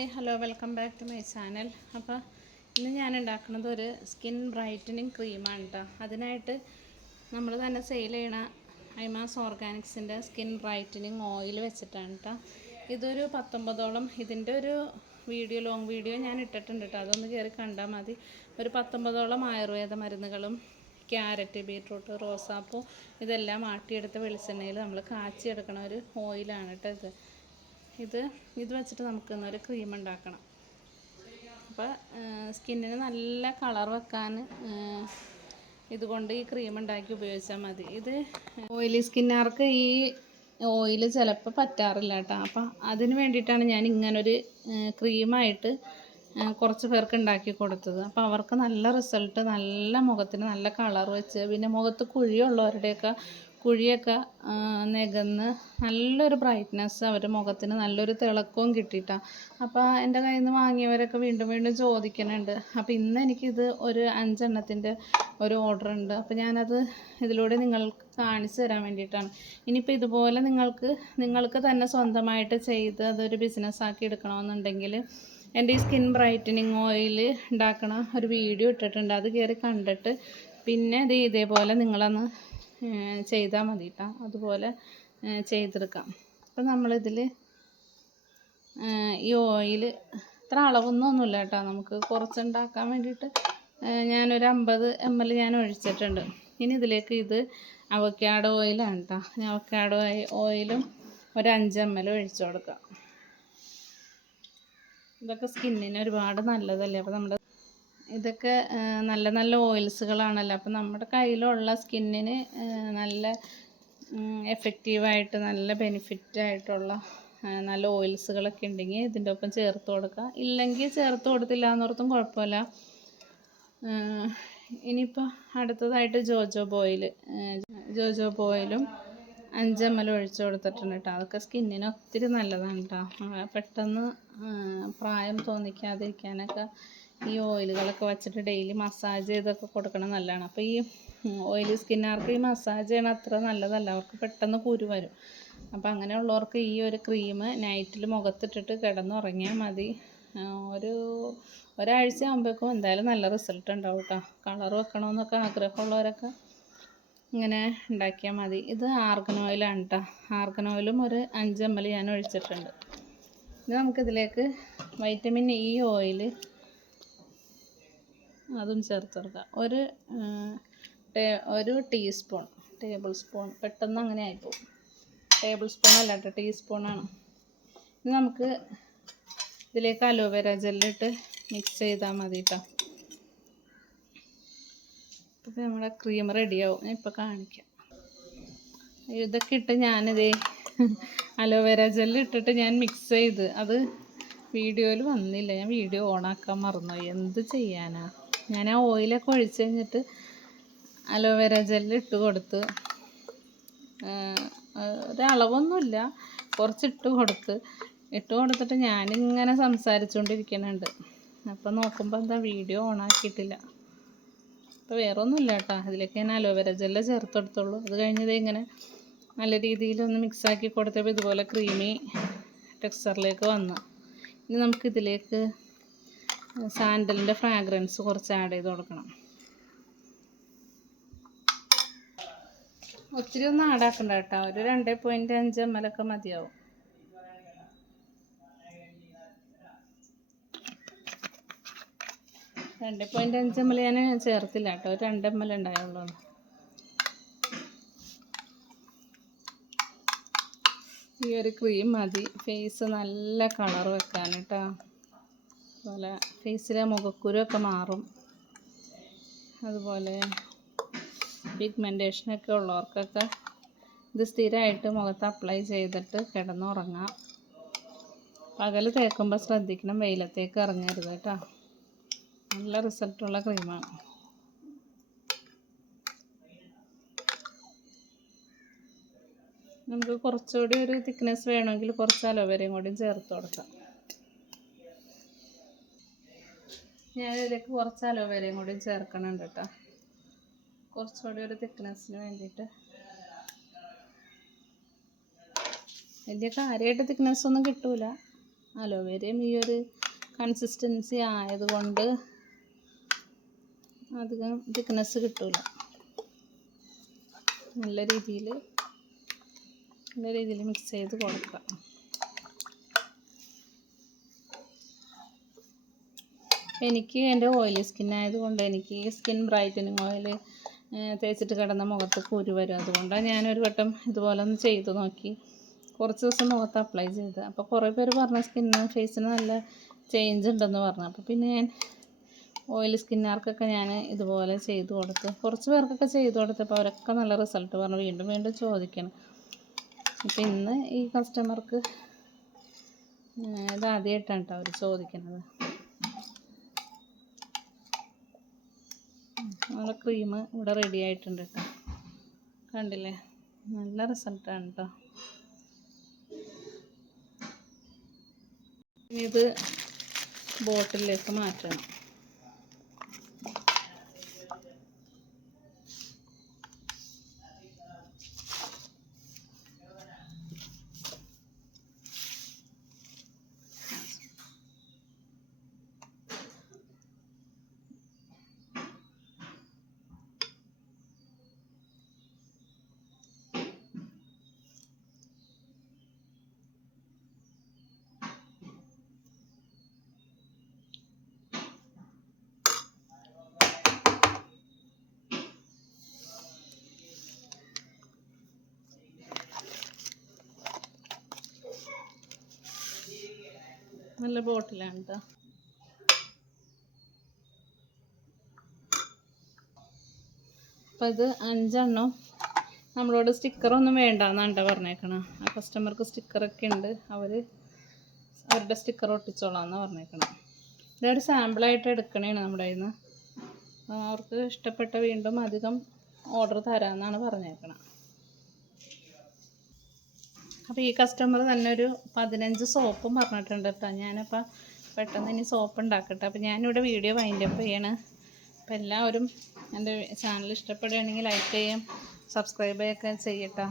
Hi hello welcome back to my channel. അപ്പോൾ ഇന്ന് ഞാൻ ഉണ്ടാക്കുന്നത് ഒരു സ്കിൻ ബ്രൈറ്റനിങ് ക്രീമാണ് കേട്ടോ അതിനായിട്ട് നമ്മൾ തന്നെ സെയിൽ ചെയ്യണ ഐമാസ് ഓർഗാനിക്സിന്റെ സ്കിൻ ബ്രൈറ്റനിങ് ഓയിൽ വെച്ചിട്ടാണ് കേട്ടോ ഇതൊരു പത്തൊമ്പതോളം ഇതിന്റെ ഒരു വീഡിയോ ലോങ് വീഡിയോ ഞാൻ ഇട്ടിട്ടുണ്ട് കേട്ടോ അതൊന്ന് കയറി കണ്ടാൽ മതി. ഒരു പത്തൊമ്പതോളം ആയുർവേദ മരുന്നുകളും ക്യാരറ്റ് ബീട്രൂട്ട് റോസാപ്പൂ ഇതെല്ലാം ആട്ടിയെടുത്ത് വെളിച്ചെണ്ണയിൽ നമ്മൾ കാച്ചിയെടുക്കണ ഒരു ഓയിലാണ് കേട്ടോ ഇത്. ഇത് ഇത് വെച്ചിട്ട് നമുക്ക് ഇന്നൊരു ക്രീം ഉണ്ടാക്കണം. അപ്പോൾ സ്കിന്നിന് നല്ല കളർ വെക്കാൻ ഇതുകൊണ്ട് ഈ ക്രീം ഉണ്ടാക്കി ഉപയോഗിച്ചാൽ മതി. ഇത് ഓയിലി സ്കിന്നാർക്ക് ഈ ഓയിൽ ചിലപ്പോൾ പറ്റാറില്ല കേട്ടോ. അപ്പം അതിന് വേണ്ടിയിട്ടാണ് ഞാൻ ഇങ്ങനൊരു ക്രീമായിട്ട് കുറച്ച് പേർക്ക് ഉണ്ടാക്കി കൊടുത്തത്. അപ്പോൾ അവർക്ക് നല്ല റിസൾട്ട് നല്ല മുഖത്തിന് നല്ല കളർ വെച്ച് പിന്നെ മുഖത്ത് കുഴിയുള്ളവരുടെയൊക്കെ കുഴിയൊക്കെ നികന്ന് നല്ലൊരു ബ്രൈറ്റ്നെസ് അവരുടെ മുഖത്തിന് നല്ലൊരു തിളക്കവും കിട്ടിയിട്ടാണ് അപ്പോൾ എന്റെ കയ്യിൽ നിന്ന് വാങ്ങിയവരൊക്കെ വീണ്ടും വീണ്ടും ചോദിക്കുന്നുണ്ട്. അപ്പോൾ ഇന്ന് എനിക്കിത് ഒരു അഞ്ചെണ്ണത്തിന്റെ ഒരു ഓർഡർ ഉണ്ട്. അപ്പോൾ ഞാനത് ഇതിലൂടെ നിങ്ങൾക്ക് കാണിച്ചു തരാൻ വേണ്ടിയിട്ടാണ്. ഇനിയിപ്പോൾ ഇതുപോലെ നിങ്ങൾക്ക് നിങ്ങൾക്ക് തന്നെ സ്വന്തമായിട്ട് ചെയ്ത് അതൊരു ബിസിനസ്സാക്കി എടുക്കണമെന്നുണ്ടെങ്കിൽ എന്റെ ഈ സ്കിൻ ബ്രൈറ്റനിങ് ഓയിൽ ഉണ്ടാക്കണ ഒരു വീഡിയോ ഇട്ടിട്ടുണ്ട്. അത് കയറി കണ്ടിട്ട് പിന്നെ ഇത് ഇതേപോലെ നിങ്ങളൊന്ന് ചെയ്താൽ മതി കേട്ടോ അതുപോലെ ചെയ്തെടുക്കാം. അപ്പം നമ്മളിതിൽ ഈ ഓയിൽ ഇത്ര അളവൊന്നും ഒന്നുമില്ല കേട്ടോ നമുക്ക് കുറച്ചുണ്ടാക്കാൻ വേണ്ടിയിട്ട് ഞാനൊരു അമ്പത് എം എൽ ഞാൻ ഒഴിച്ചിട്ടുണ്ട്. ഇനി ഇതിലേക്ക് ഇത് അവക്കാഡോ ഓയിലാണ് കേട്ടോ അവക്കാഡോ ഓയിലും ഒരു അഞ്ച് എം എൽ ഒഴിച്ചു കൊടുക്കാം. ഇതൊക്കെ സ്കിന്നിന് ഒരുപാട് നല്ലതല്ലേ? അപ്പോൾ നമ്മുടെ ഇതൊക്കെ നല്ല നല്ല ഓയിൽസുകളാണല്ലോ. അപ്പം നമ്മുടെ കയ്യിലുള്ള സ്കിന്നിന് നല്ല എഫക്റ്റീവായിട്ട് നല്ല ബെനിഫിറ്റായിട്ടുള്ള നല്ല ഓയിൽസുകളൊക്കെ ഉണ്ടെങ്കിൽ ഇതിന്റെ ഒപ്പം ചേർത്ത് കൊടുക്കുക ഇല്ലെങ്കിൽ ചേർത്ത് കൊടുത്തില്ല എന്നോർത്തും കുഴപ്പമില്ല ഇനിയിപ്പോൾ അടുത്തതായിട്ട് ജോജോ ബോയിൽ ജോജോ ബോയിലും അഞ്ചമ്മൽ ഒഴിച്ചു കൊടുത്തിട്ടുണ്ട് കേട്ടോ. അതൊക്കെ സ്കിന്നിന് ഒത്തിരി നല്ലതാണ് കേട്ടോ. പെട്ടെന്ന് പ്രായം തോന്നിക്കാതിരിക്കാനൊക്കെ ഈ ഓയിലുകളൊക്കെ വെച്ചിട്ട് ഡെയിലി മസാജ് ചെയ്തൊക്കെ കൊടുക്കണം നല്ലതാണ്. അപ്പോൾ ഈ ഓയിലി സ്കിന്നുകാർക്ക് ഈ മസാജ് ചെയ്യണ അത്ര നല്ലതല്ല. അവർക്ക് പെട്ടെന്ന് കുരു വരും. അപ്പോൾ അങ്ങനെയുള്ളവർക്ക് ഈ ഒരു ക്രീം നൈറ്റിൽ മുഖത്തിട്ടിട്ട് കിടന്നുറങ്ങിയാൽ മതി. ഒരു ഒരാഴ്ച ആകുമ്പോഴേക്കും എന്തായാലും നല്ല റിസൾട്ട് ഉണ്ടാവും കേട്ടോ കളർ വെക്കണമെന്നൊക്കെ ആഗ്രഹമുള്ളവരൊക്കെ ഇങ്ങനെ ഉണ്ടാക്കിയാൽ മതി. ഇത് ആർഗൻ ഓയിലാണ് കേട്ടോ ആർഗൻ ഓയിലും ഒരു അഞ്ച് എം എൽ ഞാൻ ഒഴിച്ചിട്ടുണ്ട്. ഇനി നമുക്കിതിലേക്ക് വൈറ്റമിൻ ഇ ഓയിൽ അതും ചേർത്ത് കൊടുക്കുക. ഒരു ഒരു ടീസ്പൂൺ ടേബിൾ സ്പൂൺ. പെട്ടെന്ന് അങ്ങനെ ആയിപ്പോവും. ടേബിൾ സ്പൂൺ അല്ല കേട്ടോ ടീസ്പൂണാണ് ഇനി നമുക്ക് ഇതിലേക്ക് അലോവേര ജെല്ലിട്ട് മിക്സ് ചെയ്താൽ മതി കേട്ടോ. അപ്പോൾ നമ്മുടെ ക്രീം റെഡിയാവും. ഞാൻ ഇപ്പോൾ കാണിക്കാം. ഇതൊക്കെ ഇട്ട് ഞാനിതേ അലോവേര ജെല്ലിട്ടിട്ട് ഞാൻ മിക്സ് ചെയ്ത് അത് വീഡിയോയിൽ വന്നില്ല. ഞാൻ വീഡിയോ ഓണാക്കാൻ മറന്നു എന്ത് ചെയ്യാനാ? ഞാൻ ആ ഓയിലൊക്കെ ഒഴിച്ച് കഴിഞ്ഞിട്ട് അലോവേര ജെല്ല് ഇട്ട് കൊടുത്ത് ഒരളവൊന്നുമില്ല കുറച്ചിട്ട് കൊടുത്ത്. ഇട്ട് കൊടുത്തിട്ട് ഞാനിങ്ങനെ സംസാരിച്ചുകൊണ്ടിരിക്കുന്നുണ്ട് അപ്പം നോക്കുമ്പോൾ എന്താ വീഡിയോ ഓണാക്കിയിട്ടില്ല അപ്പോൾ വേറെ ഒന്നുമില്ല കേട്ടോ. അതിലേക്ക് ഞാൻ അലോവേര ജെല്ല് ചേർത്ത് കൊടുത്തുള്ളൂ അത് കഴിഞ്ഞത് ഇങ്ങനെ നല്ല രീതിയിൽ ഒന്ന് മിക്സാക്കി കൊടുത്തപ്പോൾ ഇതുപോലെ ക്രീമി ടെക്സ്ചറിലേക്ക് വന്നു. ഇനി നമുക്ക് ഇതിലേക്ക് സാൻഡലിന്റെ ഫ്രാഗ്രൻസ് കുറച്ച് ആഡ് ചെയ്ത് കൊടുക്കണം. ഒത്തിരി ഒന്നും ആഡാക്കണ്ട കേട്ടോ. ഒരു രണ്ട് പോയിന്റ് അഞ്ച് എം എൽ ഒക്കെ മതിയാവും. രണ്ട് പോയിന്റ് അഞ്ച് എം എൽ ഞാൻ ചേർത്തില്ല കേട്ടോ. ഒരു രണ്ട് എം എൽ ഉണ്ടായുള്ളൂ. ഈ ഒരു ക്രീം മതി. ഫേസ് നല്ല കളർ വെക്കാൻ കേട്ടോ. അതുപോലെ ഫേസിലെ മുഖക്കുരുവൊക്കെ മാറും. അതുപോലെ പിഗ്മെന്റേഷനൊക്കെ ഉള്ളവർക്കൊക്കെ ഇത് സ്ഥിരമായിട്ട് മുഖത്ത് അപ്ലൈ ചെയ്തിട്ട് കിടന്നുറങ്ങാം. പകൽ തേക്കുമ്പോൾ ശ്രദ്ധിക്കണം വെയിലത്തേക്ക് ഇറങ്ങരുത് കേട്ടോ. നല്ല റിസൾട്ടുള്ള ക്രീമാണ്. നമുക്ക് കുറച്ചുകൂടി ഒരു തിക്നെസ് വേണമെങ്കിൽ കുറച്ച് അലോവേരയും കൂടി ചേർത്ത് കൊടുക്കാം. ഞാൻ ഇതിലേക്ക് കുറച്ച് അലോവേരയും കൂടി ചേർക്കണുണ്ട് കേട്ടോ കുറച്ചുകൂടി ഒരു തിക്നെസ്സിന് വേണ്ടിയിട്ട്. വലിയ കാര്യമായിട്ട് തിക്നെസ് ഒന്നും കിട്ടൂല. അലോവേരയും ഈ ഒരു കൺസിസ്റ്റൻസി ആയതുകൊണ്ട് അധികം തിക്നെസ് കിട്ടൂല. നല്ല രീതിയിൽ നല്ല രീതിയിൽ മിക്സ് ചെയ്ത് കൊടുക്കാം എനിക്ക് എന്റെ ഓയിലി സ്കിൻ ആയതുകൊണ്ട് എനിക്ക് സ്കിൻ ബ്രൈറ്റനിങ് ഓയിൽ തേച്ചിട്ട് കിടന്ന മുഖത്ത് കുരു വരും. അതുകൊണ്ടാണ് ഞാനൊരു വട്ടം ഇതുപോലെ ഒന്ന് ചെയ്ത് നോക്കി. കുറച്ച് ദിവസം മുഖത്ത് അപ്ലൈ ചെയ്ത്. അപ്പോൾ കുറേ പേര് പറഞ്ഞ സ്കിന്ന് ഫേസിന് നല്ല ചേഞ്ച് ഉണ്ടെന്ന് പറഞ്ഞു. അപ്പോൾ പിന്നെ ഞാൻ ഓയിലി സ്കിന്നുകാർക്കൊക്കെ ഞാൻ ഇതുപോലെ ചെയ്ത് കൊടുത്ത് കുറച്ച് പേർക്കൊക്കെ ചെയ്ത് കൊടുത്തപ്പോൾ അവരൊക്കെ നല്ല റിസൾട്ട് പറഞ്ഞു. വീണ്ടും വീണ്ടും ചോദിക്കണം. ഇപ്പം ഇന്ന് ഈ കസ്റ്റമർക്ക് ഇതാദ്യമായിട്ടാണ് കേട്ടോ അവർ ചോദിക്കുന്നത്. നമ്മുടെ ക്രീം ഇവിടെ റെഡി ആയിട്ടുണ്ട് കേട്ടോ കണ്ടില്ലേ? നല്ല റിസൾട്ടാണ് കേട്ടോ ഇനി ഇത് ബോട്ടിലേക്ക് മാറ്റണം. നല്ല ബോട്ടിലാണ് കേട്ടോ അപ്പം ഇത് അഞ്ചെണ്ണം. നമ്മളോട് സ്റ്റിക്കറൊന്നും വേണ്ടെന്നാണ് കേട്ടോ പറഞ്ഞേക്കണം. ആ കസ്റ്റമർക്ക് സ്റ്റിക്കറൊക്കെ ഉണ്ട്. അവർ അവരുടെ സ്റ്റിക്കർ ഒട്ടിച്ചോളാമെന്നാണ് പറഞ്ഞേക്കണം. ഇതൊരു സാമ്പിളായിട്ട് എടുക്കണേണ് നമ്മുടെ കയ്യിൽ നിന്ന് അവർക്ക് ഇഷ്ടപ്പെട്ട വീണ്ടും അധികം ഓർഡർ തരാമെന്നാണ് പറഞ്ഞേക്കണം. അപ്പോൾ ഈ കസ്റ്റമർ തന്നെ ഒരു പതിനഞ്ച് സോപ്പും പറഞ്ഞിട്ടുണ്ട് കേട്ടോ. ഞാനപ്പോൾ പെട്ടെന്ന് ഇനി സോപ്പ് ഉണ്ടാക്കട്ടെ. അപ്പോൾ ഞാനിവിടെ വീഡിയോ വൈൻഡ് അപ്പ് ചെയ്യണം. അപ്പോൾ എല്ലാവരും എന്റെ ചാനൽ ഇഷ്ടപ്പെടുകയാണെങ്കിൽ ലൈക്ക് ചെയ്യും സബ്സ്ക്രൈബ് ചെയ്യൊക്കെ ചെയ്യട്ടോ